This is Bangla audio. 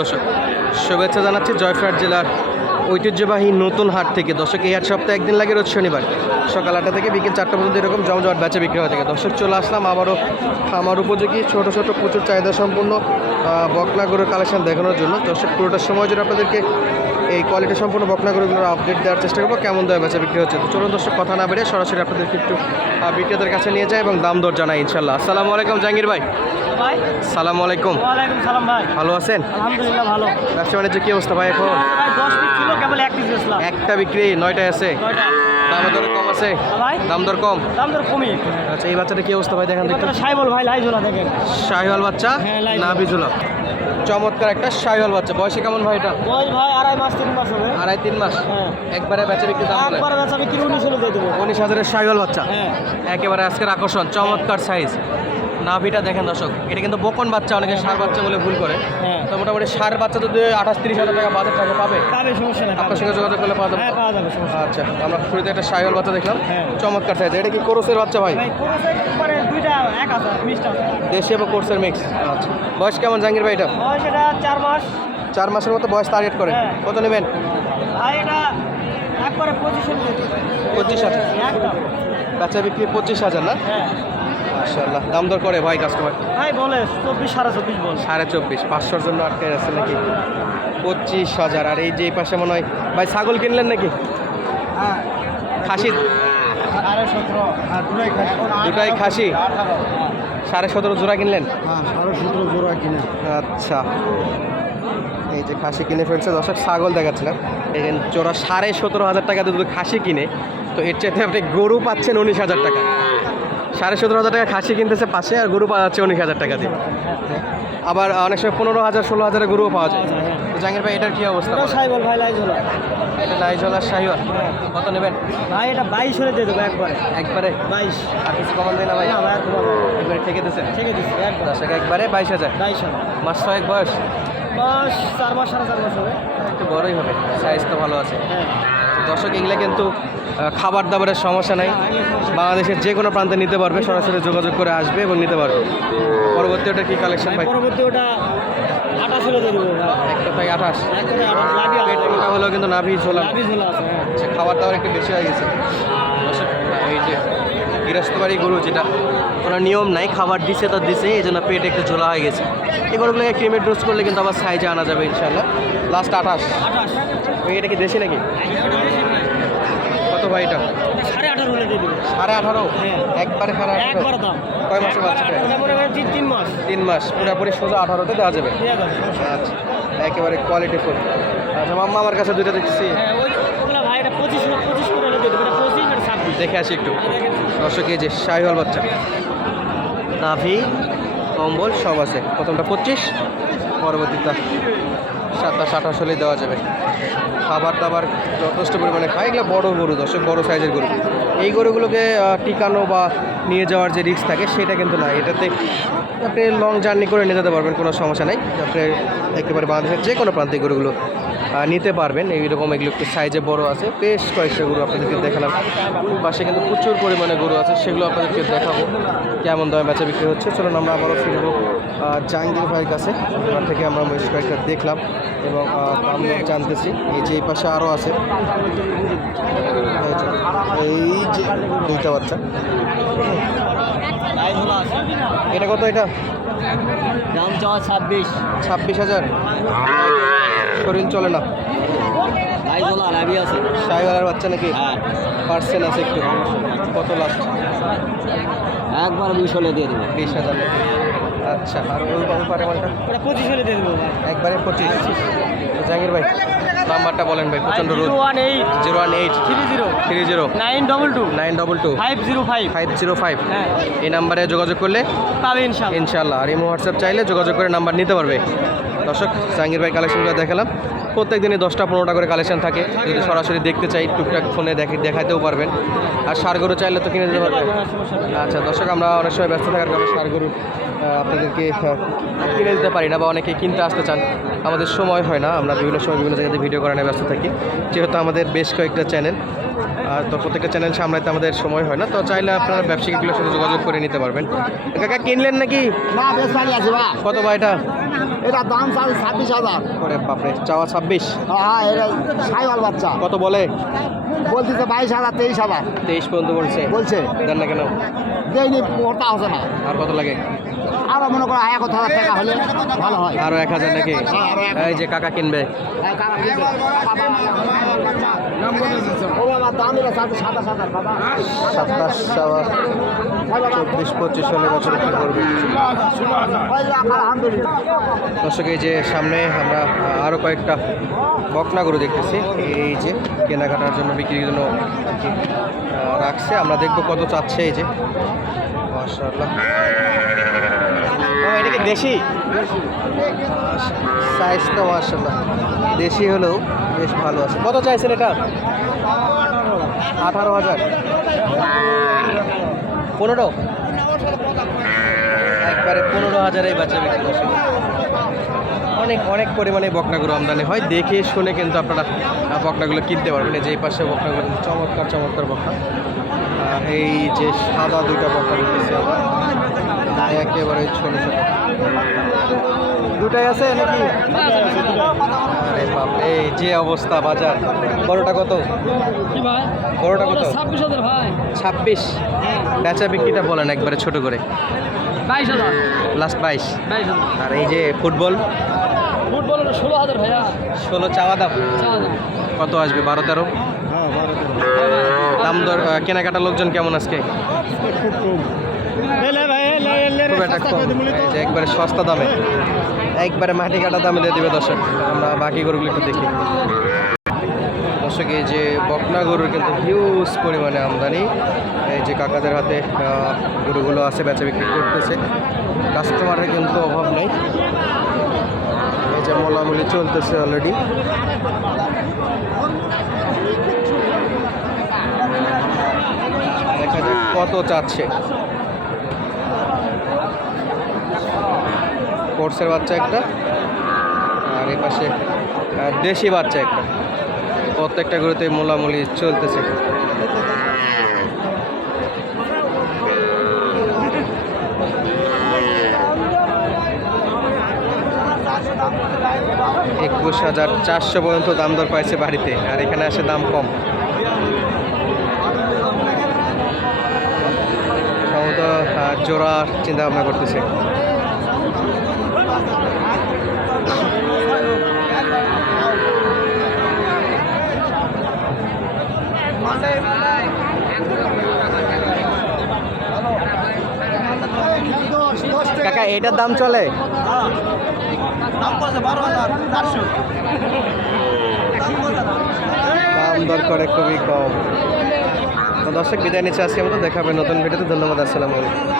দর্শক শুভেচ্ছা জানাচ্ছি জয়ফ্রাট জেলার ঐতিহ্যবাহী নতুন হাট থেকে। দর্শক এই হাট সপ্তাহে একদিন লাগে রোজ শনিবার। সকাল আটটা থেকে বিকেল চারটা পর্যন্ত এরকম জমজমাট বেচা বিক্রি হয়ে থাকে। দর্শক চলে আসলাম আবারও খামার উপযোগী ছোট ছোট প্রচুর চাহিদা সম্পূর্ণ আহ, বকনা গরুর কালেকশন দেখানোর জন্য। দর্শক পুরোটার সময় জুড়ে আপনাদেরকে এই কোয়ালিটি সম্পূর্ণ বকনা গরুগুলোর আপডেট দেওয়ার চেষ্টা করব কেমন দামে বেচা বিক্রি হচ্ছে। তো চলুন দর্শক কথা না বেড়ে সরাসরি আপনাদেরকে একটু বিক্রেতার কাছে নিয়ে যায় এবং দাম দর জানাই ইনশাল্লাহ আসসালামু আলাইকুম জাহাঙ্গীর ভাই। ভাই। সালামু আলাইকুম। ওয়ালাইকুম সালাম ভাই। ভালো আছেন? আলহামদুলিল্লাহ ভালো। ব্যবসা বাণিজ্য কী অবস্থা ভাই এখন? ভাই পিস ছিল কেবল এক পিস বেচলাম। একটা বিক্রি নয়টায় আছে। দাম দর কম আছে? ভাই। দাম দর কম? দাম দর কমই। আচ্ছা এই বাচ্চাটা কি অবস্থা ভাই? দেখেন দেখতে। সাইবল ভাই দেখেন। বাচ্চা? হ্যাঁ, না বিজুলা। চমৎকার একটা শাহিওয়াল বাচ্চা। বয়সে কেমন ভাই এটা? বয়স ভাই আড়াই মাস তিন মাস হবে। আড়াই তিন মাস? হ্যাঁ। একবারে বেচে বিক্রি দাম বলে। একবার বেচা বিক্রি উনিশ হলে দিয়ে দেবো। উনিশ হাজারের শাহিওয়াল বাচ্চা। হ্যাঁ। একেবারে আজকের আকর্ষণ। চমৎকার সাইজ নাভিটা দেখেন দর্শক এটা কিন্তু বকন বাচ্চা অনেকে সার বাচ্চা বলে ভুল করে। হ্যাঁ। তো মোটামুটি সার বাচ্চা যদি আঠাশ তিরিশ হাজার টাকা বাজার টাকা পাবে? পাবে সমস্যা নেই আপনার সঙ্গে যোগাযোগ করলে পাওয়া যাবে। হ্যাঁ পাওয়া যাবে সমস্যা আচ্ছা আমরা শুরুতে একটা শাহিওয়াল বাচ্চা দেখলাম। হ্যাঁ। চমৎকার সাইজ এটা কি কোরসের বাচ্চা ভাই? দেশি এবং কোর্সের মিক্স আচ্ছা। বয়স কেমন জাহাঙ্গীর ভাই এটা? বয়স এটা চার মাস। চার মাসের মতো বয়স টার্গেট করে। কত নেবেন? ভাই এটা একবারে পঁচিশ পঁচিশ হাজার। বাচ্চা বিক্রি পঁচিশ হাজার না? মাশাআল্লাহ। দাম দর করে ভাই কাস্টমার ভাই বলে চব্বিশ সাড়ে চব্বিশ বল। সাড়ে চব্বিশ পাঁচশোর জন্য আটকে আছে নাকি? পঁচিশ হাজার। আর এই যে এই পাশে মনে হয় ভাই ছাগল কিনলেন নাকি? হ্যাঁ খাসি? দুটাই খাসি? সাড়ে সতেরো জোড়া কিনলেন? সাড়ে সতেরো জোড়া কিনা আচ্ছা। এই যে খাসি কিনে ফেলছে। দর্শক ছাগল দেখাচ্ছিলাম। এই জোড়া সাড়ে সতেরো হাজার টাকা দিয়ে যদি খাসি কিনে তো এর চাইতে আপনি গরু পাচ্ছেন উনিশ হাজার টাকা। সাড়ে সতেরো হাজার টাকা খাসি কিনতেছে পাশে আর গরু পাওয়া যাচ্ছে উনিশ হাজার টাকা দিয়ে। আবার অনেক সময় পনেরো হাজার ষোলো হাজারের গরুও পাওয়া যায়। হ্যাঁ। জাহাঙ্গীর ভাই এটার কি অবস্থা? সাইবল ভাই লাই ঝোলা এটা লাইজলার শাহিওয়াল কত নেবেন? ভাই এটা বাইশ হলে দিয়ে দেবো একবারে। একবারে? বাইশ। আর কিছু কমান দেয় না ভাই? না ভাই আর একবারে ঠেকে দিচ্ছেন ঠিক আছে একবার। একবারে বাইশ হাজার? বাইশ হবে মাস ছয়েক বয়স? মাস চার মাস সাড়ে চার মাস হবে। একটু বড়ই হবে সাইজ তো ভালো আছে। হ্যাঁ দর্শক এগুলো কিন্তু খাবার দাবারের সমস্যা নাই। বাংলাদেশের যে কোনো প্রান্তে নিতে পারবে সরাসরি যোগাযোগ করে আসবে এবং নিতে পারবে। পরবর্তী ওটা কি কালেকশন ভাই পরবর্তী ওটা আঠাশ হলে দেবো কিন্তু নাভি ঝোলা। লাভি ঝোলা আছে হ্যাঁ। আচ্ছা খাবার দাবার একটু বেশি হয়ে গেছে। এই যে গৃহস্থ বাড়ি গরু যেটা কোনো নিয়ম নাই খাবার দিছে তো দিছে এই জন্য পেট একটু ঝোলা হয়ে গেছে। এই গরুগুলোকে ক্রিমের ডোজ করলে কিন্তু আবার সাইজে আনা যাবে ইনশাল্লাহ লাস্ট আঠাশ। এটা কি দেশি নাকি। কত ভাই এটা? সাড়ে আঠারো? সাড়ে। একবারে সাড়ে আঠারো। দাম কয় মাসের বাচ্চা এটা? ওটা মনে করেন তিন তিন মাস। তিন মাস পুরোপুরি সোজা আঠারোতে দেওয়া যাবে। আচ্ছা একেবারে কোয়ালিটি ফুল আচ্ছা মাম্মা আমার কাছে দুইটা দেখছি হ্যাঁ ওই ওগুলা ভাই এটা পঁচিশ পঁচিশ করে হলে দিয়ে দেবো এটা পঁচিশ আর ছাব্বিশ দেখে আসি একটু। দর্শক, এই যে শাহিওয়াল বাচ্চা। নাভি, কম্বল, সব আছে। প্রথমটা পঁচিশ, পরবর্তীটা সাতাশ, আঠাশ হলে দেওয়া যাবে। খাবার দাবার যথেষ্ট পরিমাণে খায়। এগুলো বড় গরু, দর্শক, বড় সাইজের গরু। এই গরুগুলোকে টিকানো বা নিয়ে যাওয়ার যে রিস্ক থাকে, সেটা কিন্তু না। এটাতে আপনি লং জার্নি করে নিয়ে যেতে পারবেন, কোনো সমস্যা নেই। আপনি একেবারে বাংলাদেশের যে কোনো প্রান্তিক গরুগুলো নিতে পারবেন। এইরকম এগুলো একটু সাইজে বড় আছে। বেশ কয়েকটা গরু আপনাদেরকে দেখালাম। পাশে কিন্তু প্রচুর পরিমাণে গরু আছে। সেগুলো আপনাদেরকে দেখাবো কেমন দামে বেচা বিক্রি হচ্ছে। চলুন আমরা আবারও ফিরবো জাহাঙ্গীর ভাইয়ের কাছে। ওখান থেকে আমরা বেশ কয়েকটা দেখলাম এবং দর জানতেছি। এই যে এই পাশে আরও আছে। এই যে- দুইটা বাচ্চা। এটা কত এটা? দাম চাওয়া ছাব্বিশ। ছাব্বিশ হাজার? শরীর চলে না। লাই ঝোলা লাভি আছে। সাইওয়ালার বাচ্চা নাকি? হ্যাঁ। পার্সেন্ট আছে একটু। কত লাস্ট একবার বিশ হলে দিয়ে দেবো। বিশ হাজার। আচ্ছা আর ওই ওই পারে মালটা? পঁচিশ হলে দিয়ে দেবো একবারে পঁচিশ। তো জাহাঙ্গীর ভাই নাম্বারটা বলেন ভাই প্রচণ্ড রোদ one eight. Zero one eight. Three zero three zero. Nine double two. Nine double two. Five zero five. Five zero five. হ্যাঁ। এই নাম্বারে যোগাযোগ করলে পাবে ইনশাল্লাহ। ইনশাল্লাহ। আর ইমো হোয়াটসঅ্যাপ চাইলে যোগাযোগ করে নাম্বার নিতে পারবে। দর্শক, জাহাঙ্গীর ভাই কালেকশনগুলো দেখালাম। প্রত্যেক দিনই দশটা, পনেরোটা করে কালেকশন থাকে। যদি সরাসরি দেখতে চাই, টুকটাক ফোনে দেখে, দেখাতেও পারবেন। আর সার গরু চাইলে তো কিনে দিতে পারবেন। আচ্ছা দর্শক, আমরা অনেক সময় ব্যস্ত থাকার কারণে সার গরু আপনাদেরকে কিনে দিতে পারি না বা অনেকে কিনতে আসতে চান। আমাদের সময় হয় না। আমরা বিভিন্ন সময় বিভিন্ন জায়গাতে ভিডিও করানো ব্যস্ত থাকি। যেহেতু আমাদের বেশ কয়েকটা চ্যানেল আর তো প্রত্যেকটা চ্যানেল সামলাইতে আমাদের সময় হয় না তো চাইলে আপনারা ব্যবসায়িকগুলোর সাথে যোগাযোগ করে নিতে পারবেন। কাকা কিনলেন নাকি? না বেশ ভালো আছে বা কত বা এটা? এটা দাম চাল ছাব্বিশ হাজার। করে বাপরে চাওয়া ছাব্বিশ? হ্যাঁ হ্যাঁ এটা সাইওয়াল বাচ্চা। কত বলে? বলতেছে বাইশ হাজার তেইশ হাজার। তেইশ পর্যন্ত বলছে। বলছে। দেন না কেন? দেয়নি ওটা হচ্ছে না। আর কত লাগে? আরও মনে করো এক হাজার টাকা হলে ভালো হয়। আরও এক হাজার নাকি? এই যে কাকা কিনবে। হ্যাঁ, কাকা কিনবে। সাতাশ। চব্বিশ পঁচিশ ষোলো বছর কি করবে? দর্শক এই যে সামনে আমরা আরও কয়েকটা বকনা গরু দেখতেছি। এই যে কেনাকাটার জন্য বিক্রির জন্য রাখছে। আমরা দেখব কত চাচ্ছে এই যে। মাশাআল্লাহ। এটা কি দেশি? সাইজ তো মাশাআল্লাহ। দেশি হলেও বেশ ভালো আছে। কত চাইছেন এটা? আঠারো হাজার। পনেরো? একবারে পনেরো হাজারে বাচ্চা বিক্রি করছে। অনেক অনেক পরিমাণে বকনাগুলো আমদানি হয়। দেখে শুনে কিন্তু আপনারা বকনাগুলো কিনতে পারবেন। যে এই পাশে বকনাগুলো, চমৎকার চমৎকার বকনা। এই যে সাদা দুইটা বকনা দেখতেছি একেবারে ছোট ছোট দুটাই আছে নাকি? আরে বাপ এই যে অবস্থা বাজার। বড়টা কত? কি বড়টা কত? ছাব্বিশ ছাব্বিশ। বেচা বিক্রিটা বলেন একবারে ছোট করে। লাস্ট বাইশ। বাইশ আর এই যে ফুটবল? ফুটবল ষোলো হাজার ভাইয়া। ষোলো চাওয়া দাম? কত আসবে? বারো তেরো? দাম দর কেনাকাটা লোকজন কেমন আজকে? খুব কম যে একবারে সস্তা দামে। একবারে মাটি কাটা দামে দিয়ে দিবে দর্শক। আমরা বাকি গরুগুলো একটু দেখি। দর্শক, এই যে বকনা গরুর কিন্তু হিউজ পরিমাণে আমদানি। এই যে কাকাদের হাতে গরুগুলো আছে, বেচা বিক্রি করতেছে। কাস্টমারের কিন্তু অভাব নেই। এই যে মোলামুলি চলতেছে অলরেডি দেখা যাক কত চাচ্ছে। কোর্সের বাচ্চা একটা, আর এই পাশে দেশি বাচ্চা একটা। প্রত্যেকটা গরুতে মোলামুলি চলতেছে। একুশ হাজার চারশো পর্যন্ত দাম দর পাইছে বাড়িতে, আর এখানে আসে দাম কম। জোড়া চিন্তা ভাবনা করতেছে। কাকা, এটার দাম চলে? দাম দর করে খুবই কম। দর্শক, বিদায় নিচ্ছে আজকে মতো। দেখাবে নতুন ভিডিওতে। ধন্যবাদ, আসসালামু আলাইকুম।